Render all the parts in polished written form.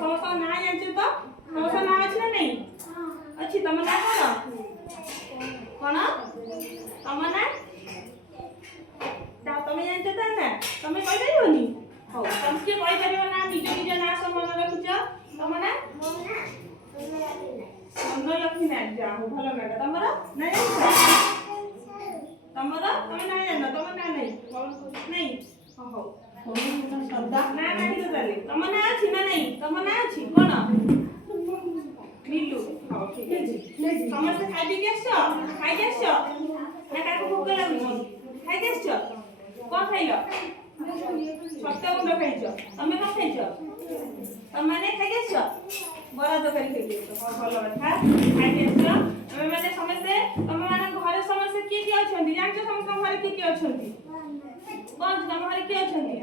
समस्त ना जानछु तो समस्त ना अछि ना नहीं अछि तम ना कोन तम ना ता तमे जानछु त ना तमे कहि परियोनी हो तम के कहि परियो ना निज निज ना सब मन रखिछ तम ना मन लक्ष्मी ना जा हो भलो ना तमरा ना तमरा तमे ना जानो तम ना नहीं हो ना नहीं तो चले तम ना अछि ना नहीं तम ना अछि कोन नीलू हां ठीक अछि समस्त खाइ गेसो ना काको भूख लागुची खाइ गेसो कोन खाइलो छत्ता गुंड खाइछो तमे कोन खाइछो तम माने खाइ गेसो बरा तकारी खाइ गेसो हां भलो कथा खाइ गेसो तमे माने समस्त तम माने घरे समस्त की अछंती जानछो समस्त घरे की अछंती कोन तम घरे की अछंती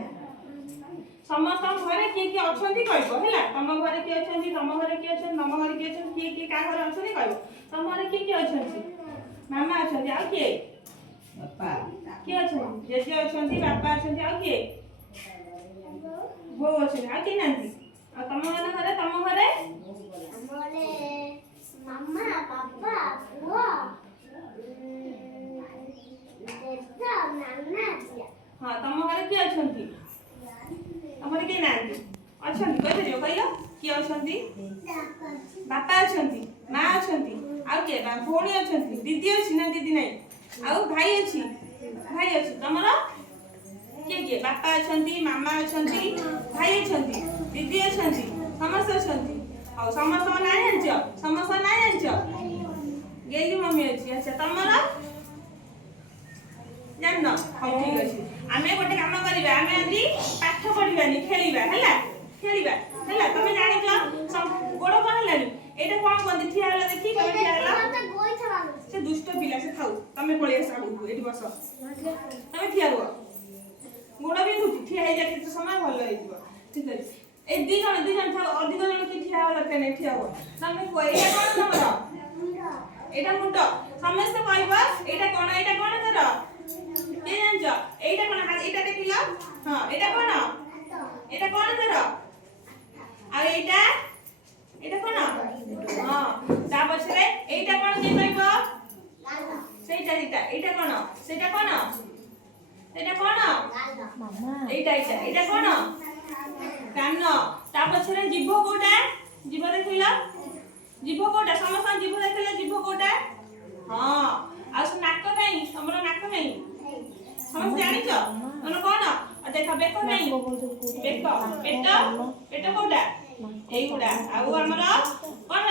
समस्त घरे की अछंती कहबो हैला तम घरे की अछंती तम घरे की अछंती तम घरे की अछंती की का घरे अछंती कहबो तम घरे की अछंती मामा अछंती आ के बापा की अछंती जेजे अछंती बापा अछंती आ के वो अछंती आ के नांती आ तम माने घरे हमरे मामा पापा वो देता नाना हां तम घरे की अछंती हमरे के नांती अछंती कहि दियो कहियो की अछंती बापा अछंती मां अछंती आ के भौणी अछंती दीदी अछि ना दीदी नहीं आ भाई अछि तमरा के बापा अछंती मामा अछंती भाई अछंती दीदी अछंती समस्त अछंती आ समस्त ना जानछ गेली मम्मी अछि अच्छा तमरा जानना हां ठीक अछि आमे गोटे काम करिबा आमे आदि पाठ पढिबानी खेलिबा हैला तमे जानि छ गोडो कोन हलानी एटा कोन कोन ठिया हला देखि कमे ठिया हला से दुष्ट पिला से खाऊ तमे पळि आसा एठी बस तमे ठिया हो गोडो भी दुटी ठिया हे जाके तो समय भलो हे जिवो ठीक अछि ए दी जण था अधिक जण के ठिया होला के नै ठिया हो तमे कोइ एटा कोन तमरा एटा मुंड समस्त कहबा एटा कोन तर के जानछ एटा कोन हाथ एटा देखिला हां एटा कोन तर आ एटा कोन हां ता पछरे एटा कोन के कहबो सेटा एटा कोन सेटा कोन मामा एटा कोन कान ता पछरे जीभ कोटा जीभ देखिला जीभ कोटा समस्त जीभ देखिला जीभ कोटा हां आ नाक नहीं हमरा नाक नहीं समझ जानि छ मन कोन आ देखा बेको नहीं बेको पेट कोटा एई गुडा आ हमरा कोन